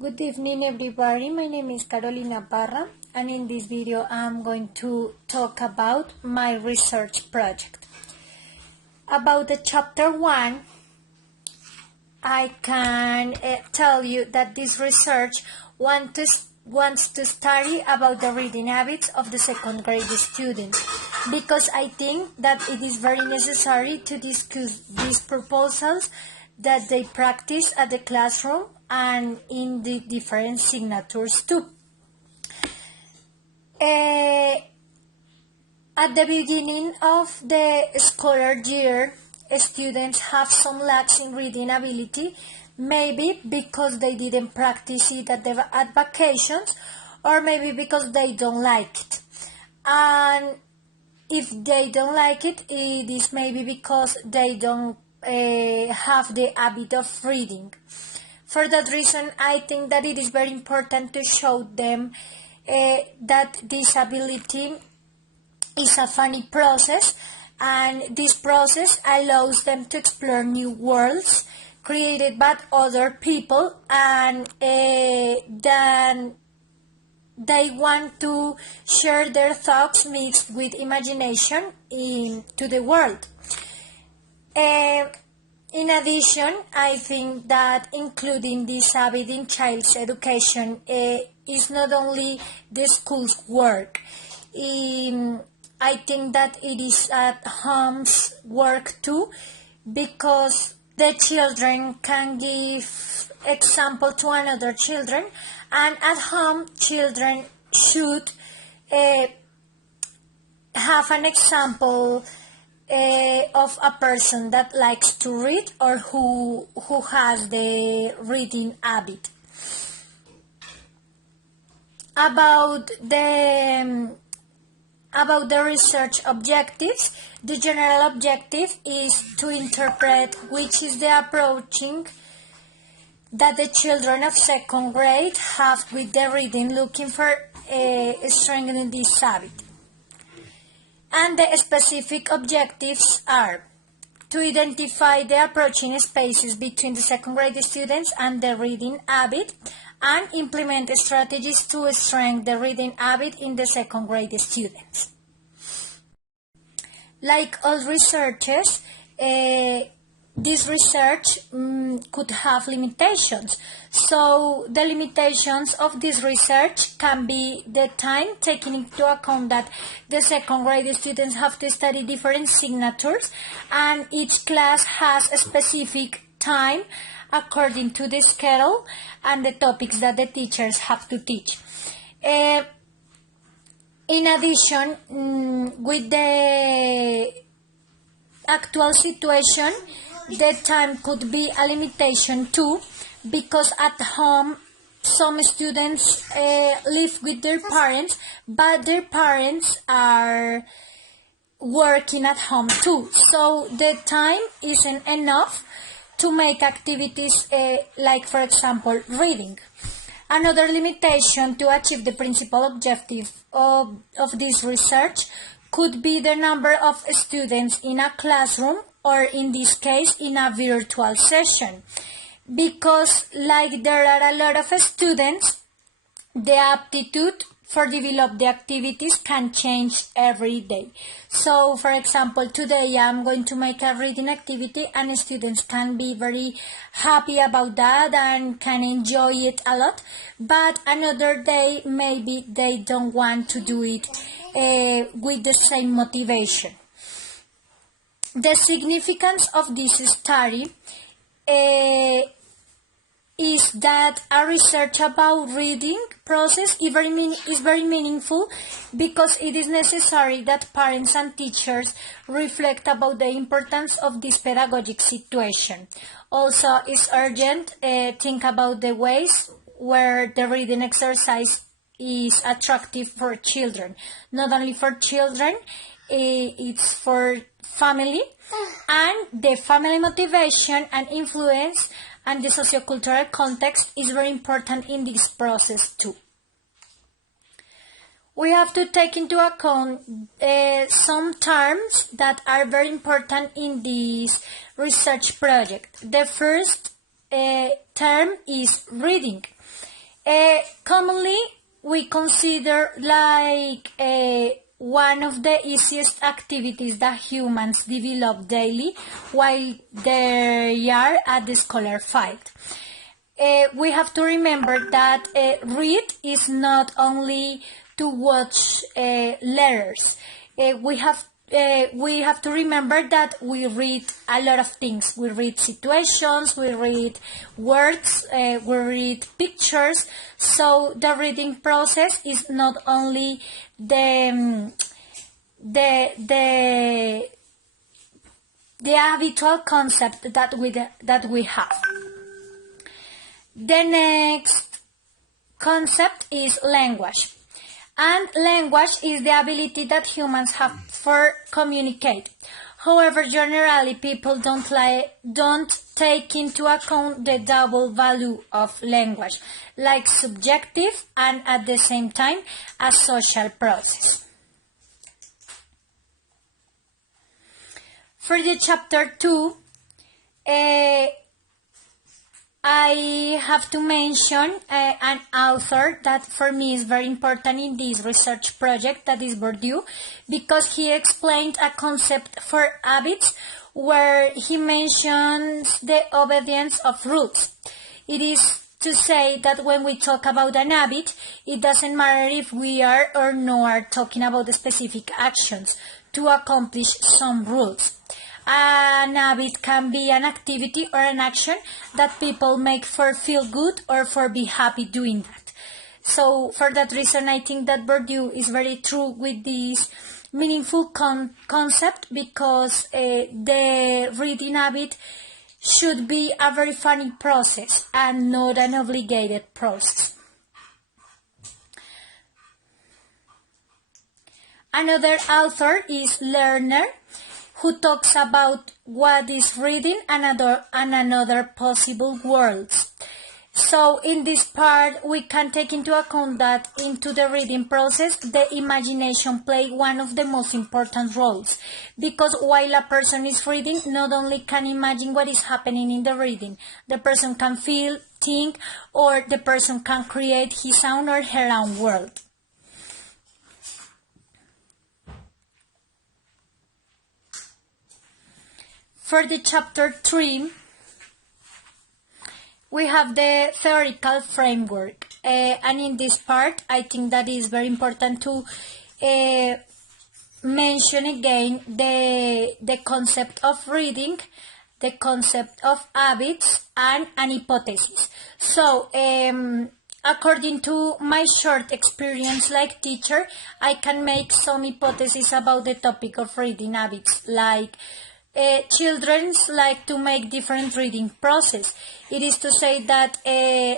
Good evening everybody, my name is Carolina Parra and in this video I'm going to talk about my research project. About the chapter 1, I can tell you that this research wants to study about the reading habits of the second grade students, because I think that it is very necessary to discuss these proposals that they practice at the classroom and in the different signatures too. At the beginning of the scholar year, students have some lacks in reading ability, maybe because they didn't practice it at vacations, or maybe because they don't like it. And if they don't like it, it is maybe because they don't have the habit of reading. For that reason, I think that it is very important to show them that this ability is a funny process, and this process allows them to explore new worlds created by other people, and then they want to share their thoughts mixed with imagination into the world. In addition, I think that including this habit in child's education is not only the school's work. I think that it is at home's work too, because the children can give example to another children, and at home children should have an example of a person that likes to read or who has the reading habit. About the research objectives, the general objective is to interpret which is the approaching that the children of second grade have with the reading, looking for strengthening this habit. And the specific objectives are to identify the approaching spaces between the second grade students and the reading habit, and implement strategies to strengthen the reading habit in the second grade students. Like all researchers, this research could have limitations. So the limitations of this research can be the time, taking into account that the second grade students have to study different signatures and each class has a specific time according to the schedule and the topics that the teachers have to teach. In addition, with the actual situation, the time could be a limitation too, because at home some students live with their parents, but their parents are working at home too, so the time isn't enough to make activities like, for example, reading. Another limitation to achieve the principal objective of this research could be the number of students in a classroom, or in this case in a virtual session, because like there are a lot of students, the aptitude for develop the activities can change every day. So for example, today I'm going to make a reading activity and students can be very happy about that and can enjoy it a lot, but another day maybe they don't want to do it with the same motivation. The significance of this study is that a research about reading process is very meaningful, because it is necessary that parents and teachers reflect about the importance of this pedagogic situation. Also, it's urgent think about the ways where the reading exercise is attractive for children. Not only for children, it's for family, and the family motivation and influence and the sociocultural context is very important in this process too. We have to take into account some terms that are very important in this research project. The first term is reading. Commonly, we consider like one of the easiest activities that humans develop daily while they are at the scholar field. We have to remember that read is not only to watch letters. We have to remember that we read a lot of things. We read situations, we read words, we read pictures. So the reading process is not only the habitual concept that we have. The next concept is language. And language is the ability that humans have for communicate. However, generally people don't take into account the double value of language, like subjective and at the same time a social process. For the chapter 2, I have to mention an author that for me is very important in this research project, that is Bourdieu, because he explained a concept for habits where he mentions the obedience of rules. It is to say that when we talk about an habit, it doesn't matter if we are or no are talking about the specific actions to accomplish some rules. An habit can be an activity or an action that people make for feel good or for be happy doing that. So for that reason, I think that Bourdieu is very true with this meaningful concept, because the reading habit should be a very funny process and not an obligated process. Another author is Lerner, who talks about what is reading and another possible worlds. So in this part, we can take into account that into the reading process, the imagination plays one of the most important roles. Because while a person is reading, not only can imagine what is happening in the reading, the person can feel, think, or the person can create his own or her own world. For the chapter 3, we have the theoretical framework. And in this part, I think that is very important to mention again the concept of reading, the concept of habits, and an hypothesis. So, according to my short experience like teacher, I can make some hypotheses about the topic of reading habits, like children like to make different reading process. It is to say that,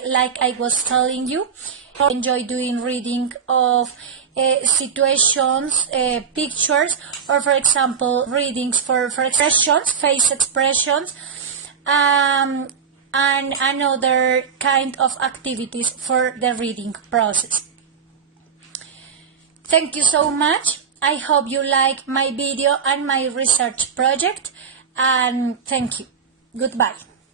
like I was telling you, I enjoy doing reading of situations, pictures, or for example, readings for expressions, face expressions, and another kind of activities for the reading process. Thank you so much. I hope you like my video and my research project, and thank you. Goodbye.